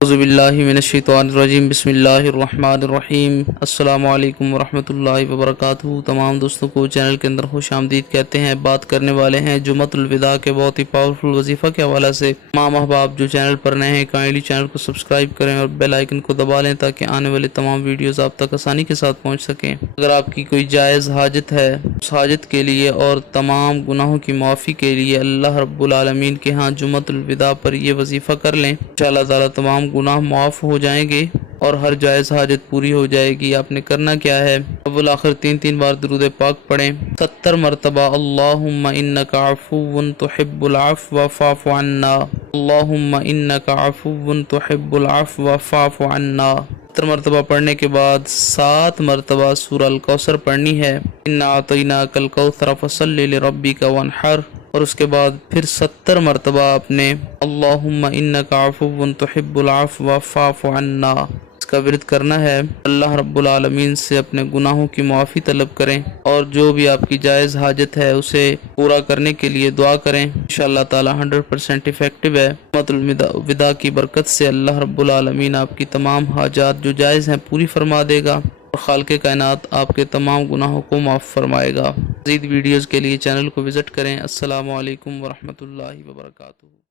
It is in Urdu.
اعوذ باللہ من الشیطان الرجیم بسم اللہ الرحمن الرحیم السلام علیکم ورحمۃ اللہ وبرکاتہ۔ تمام دوستوں کو چینل کے اندر خوش آمدید کہتے ہیں۔ بات کرنے والے ہیں جمعۃ الوداع کے بہت ہی پاورفل وظیفہ کے حوالے سے۔ تمام احباب جو چینل پر نئے ہیں کائنڈلی چینل کو سبسکرائب کریں اور بیل آئیکن کو دبا لیں تاکہ آنے والے تمام ویڈیوز آپ تک آسانی کے ساتھ پہنچ سکیں۔ اگر آپ کی کوئی جائز حاجت ہے، اس حاجت کے لیے اور تمام گناہوں کی معافی کے لیے اللہ رب العالمین کے ہاں جمعۃ الوداع پر یہ وظیفہ کر لیں، انشاءاللہ تعالی تمام گناہ معاف ہو جائیں گے اور ہر جائز حاجت پوری ہو جائے گی۔ آپ نے کرنا کیا ہے، اول آخر 3 بار درود پاک پڑھیں، 70 مرتبہ اللہم انک عفو تحب العفو فاعف عنا، اللہم انک عفو تحب العفو فاعف عنا۔ 70 مرتبہ پڑھنے کے بعد 7 مرتبہ سورہ الکوثر پڑھنی ہے، انا اعطیناک الکوثر فصل لربک وانحر، اور اس کے بعد پھر 70 مرتبہ اپنے اللہم انک عفو تحب العفو فاعف عنا اس کا ورد کرنا ہے۔ اللہ رب العالمین سے اپنے گناہوں کی معافی طلب کریں اور جو بھی آپ کی جائز حاجت ہے اسے پورا کرنے کے لیے دعا کریں، انشاءاللہ تعالی 100% افیکٹو ہے۔ جمعۃ الوداع کی برکت سے اللہ رب العالمین آپ کی تمام حاجات جو جائز ہیں پوری فرما دے گا اور خالق کائنات آپ کے تمام گناہوں کو معاف فرمائے گا۔ مزید ویڈیوز کے لیے چینل کو وزٹ کریں۔ السلام علیکم ورحمۃ اللہ وبرکاتہ۔